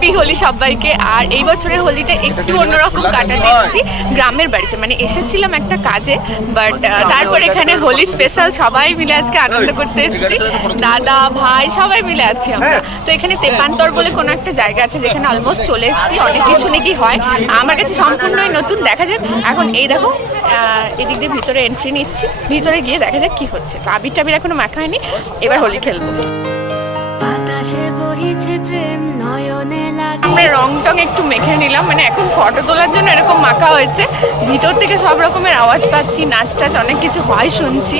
Happy Holi সবাইকে। আর এই বছরের হোলিটা একটু অন্যরকম কাটাতে এসেছি গ্রামের বাড়িতে, মানে এসেছিলাম একটা কাজে, বাট তারপর এখানে হোলি স্পেশাল সবাই মিলে আজকে আনন্দ করতে এসেছি, দাদা ভাই সবাই মিলে আছি আমরা। তো এখানে তেপান্তর বলে কোনো একটা জায়গা আছে যেখানে অলমোস্ট চলে এসেছি, অনেক কিছু নাকি হয়, আমার কাছে সম্পূর্ণই নতুন, দেখা যাক। এখন এই দেখো এদিক দিয়ে ভিতরে এন্ট্রি নিচ্ছি, ভিতরে গিয়ে দেখা যাক কি হচ্ছে। তো আবির টাবির এখনো মাখা হয়নি, এবার হোলি খেলবো। আমরা রং টং একটু মেখে নিলাম, মানে এখন ফটো তোলার জন্য এরকম মাখা হয়েছে। ভিতর থেকে সব রকমের আওয়াজ পাচ্ছি, নাচ টাচ অনেক কিছু হয় শুনছি।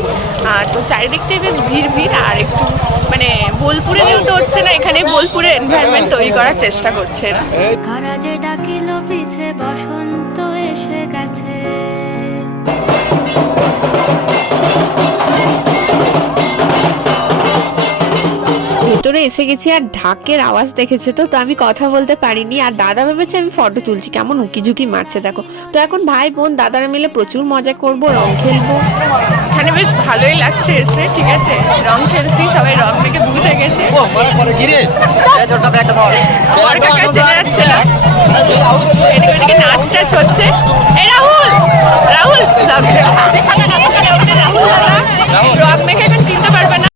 তো চারিদিক থেকে বেশ ভিড় ভিড়। আর একটু মানে বোলপুরে যেহেতু হচ্ছে না, এখানে বোলপুরে এনভায়রনমেন্ট তৈরি করার চেষ্টা করছে এরা। বসন্ত এসে গেছে। ভেতরে এসে গেছি আর ঢাকের আওয়াজ দেখেছে তো আমি কথা বলতে পারিনি। আর দাদা ভেবেছে আমি ফটো তুলছি, কেমন উকি ঝুঁকি মারছে দেখো। তো এখন ভাই বোন দাদারা মিলে প্রচুর মজা করব, রং খেলবো। এখানে বেশ ভালোই লাগছে এসে, ঠিক আছে, রং খেলছি, সবাই রং মেখে বুঝে গেছে। এদিকে নাচ টাচ হচ্ছে। এই রাহুল রাহুল রং মেখে এখন চিনতে পারবে না,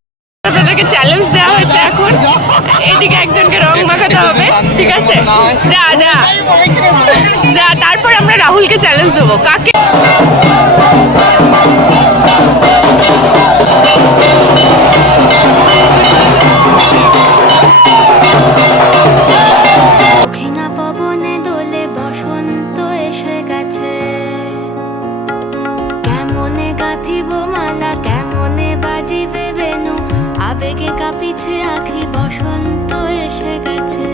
তাদেরকে চ্যালেঞ্জ দেওয়া হয়েছে। এখন এদিকে একজনকে রং মাখাতে হবে, ঠিক আছে, যা যা যা। তারপর আমরা রাহুলকে চ্যালেঞ্জ দেবো। কাকে? দক্ষিণা পবনে দোলে বসন্ত এসে গেছে। কেমনে গাঁথিব মালা, কেমনে বাজিবে বেনু, আবেগে কাঁপিছে আখি, বসন্ত এসে গেছে।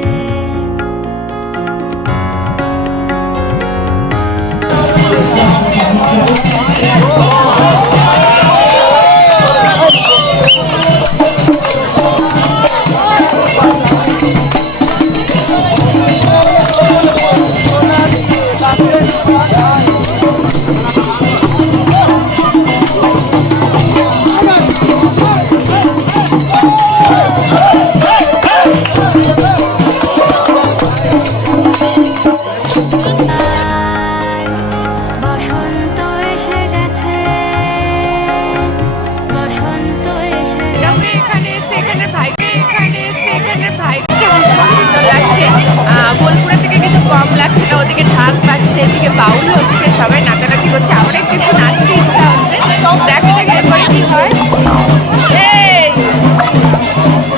বোলপুরে থেকে কিছু কম লাগছে না, ওদিকে ঢাক পাচ্ছে, এদিকে বাউল হচ্ছে, সবাই নাচানাচি করছে, আমার একটু নাচতে ইচ্ছা হচ্ছে। দেখা যাক এরপরে কি হয়।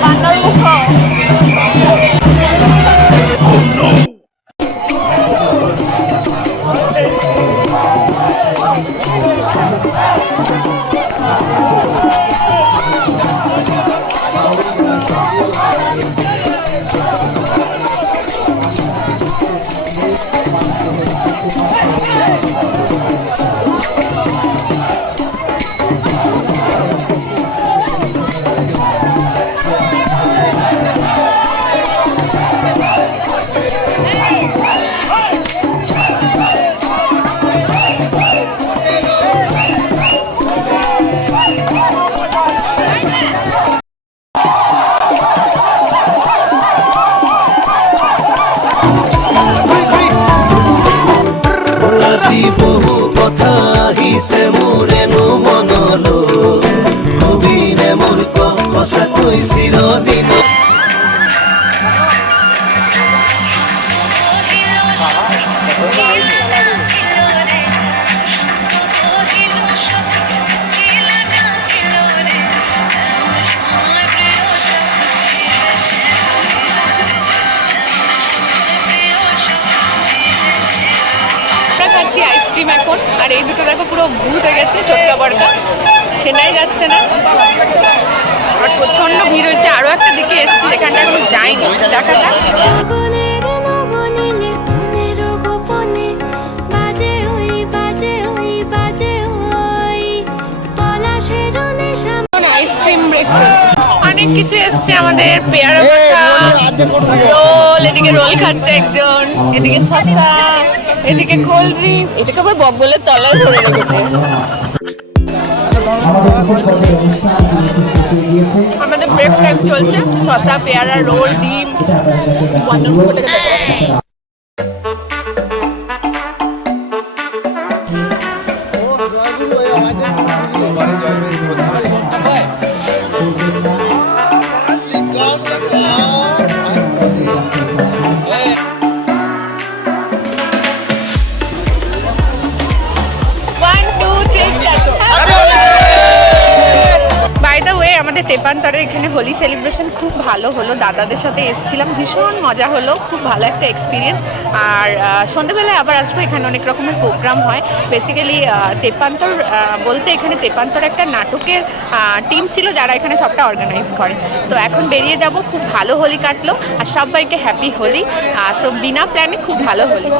বান্দর মুখ বহু কথা আহিছে মোৰেনো মনলৈ, কবিনে মোৰ সঁচাকৈ চিৰদিন। আইসক্রিম এখন, আর এই দুটো দেখো পুরো ভূত হয়ে গেছে, ছোট্ট বড়টা চেনাই যাচ্ছে না। আর প্রচন্ড ভিড় হয়েছে। আরো একটা দিকে এসেছি যেখানটা এখন যাইনি, দেখা যাক। আইসক্রিম অনেক কিছু এসছে আমাদের, পেয়ারা রোল, এদিকে রোল খাচ্ছে একজন, এদিকে শসা, এদিকে কোল্ড ড্রিঙ্ক, এটাকে আবার বগলের তলায় ধরে রেখেছে। আমাদের ব্রেক টাইম চলছে, শসা, পেয়ারা, রোল, ডিম, আমাদের তেপান্তরের এখানে হোলি সেলিব্রেশন খুব ভালো হলো। দাদাদের সাথে এসেছিলাম, ভীষণ মজা হলো, খুব ভালো একটা এক্সপিরিয়েন্স। আর সন্ধ্যেবেলায় আবার আসবো, এখানে অনেক রকমের প্রোগ্রাম হয়। বেসিক্যালি তেপান্তর বলতে এখানে তেপান্তর একটা নাটকের টিম ছিল যারা এখানে সবটা অর্গানাইজ করে। তো এখন বেরিয়ে যাব, খুব ভালো হোলি কাটলো আর সবাইকে হ্যাপি হোলি। সব বিনা প্ল্যানে খুব ভালো হোলি।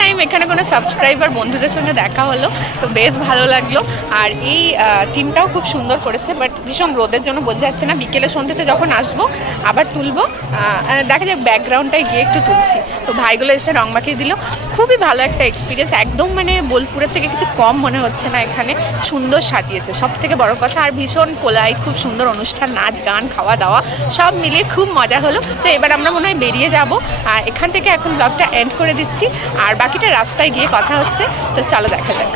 টাইম এখানে কোনো সাবস্ক্রাইবার বন্ধুদের সঙ্গে দেখা হলো, তো বেশ ভালো লাগলো। আর এই থিমটাও খুব সুন্দর করেছে, বাট ভীষণ রোদের জন্য বোঝা যাচ্ছে না। বিকেলে সন্ধ্যেতে যখন আসবো আবার তুলবো, দেখা যাক ব্যাকগ্রাউন্ডটায় গিয়ে একটু তুলছি। তো ভাইগুলো এসে রং মাখিয়ে দিল, খুবই ভালো একটা এক্সপিরিয়েন্স। একদম মানে বোলপুরের থেকে কিছু কম মনে হচ্ছে না, এখানে সুন্দর সাজিয়েছে সব থেকে বড় কথা। আর ভীষণ পোলাই, খুব সুন্দর অনুষ্ঠান, নাচ গান, খাওয়া দাওয়া সব মিলিয়ে খুব মজা হলো। তো এবার আমরা মনে হয় বেরিয়ে যাব, আর এখান থেকে এখন ব্লগটা এন্ড করে দিচ্ছি, আর বাকিটা রাস্তায় গিয়ে কথা হচ্ছে। তো চলো দেখা যাক।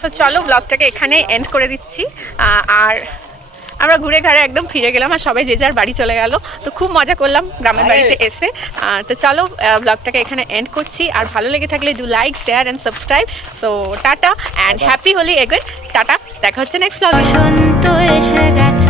তো চলো ব্লগটাকে এখানে এন্ড করে দিচ্ছি। আর আমরা ঘুরে ঘাড়ে একদম ফিরে গেলাম, আর সবাই যে যার বাড়ি চলে গেল। তো খুব মজা করলাম গ্রামের বাড়িতে এসে। তো চলো ব্লগটাকে এখানে এন্ড করছি। আর ভালো লেগে থাকলে do like, share and subscribe. So tata and happy Holi again. Tata, দেখা হচ্ছে নেক্সট ব্লগে। বসন্ত এসে গেছে।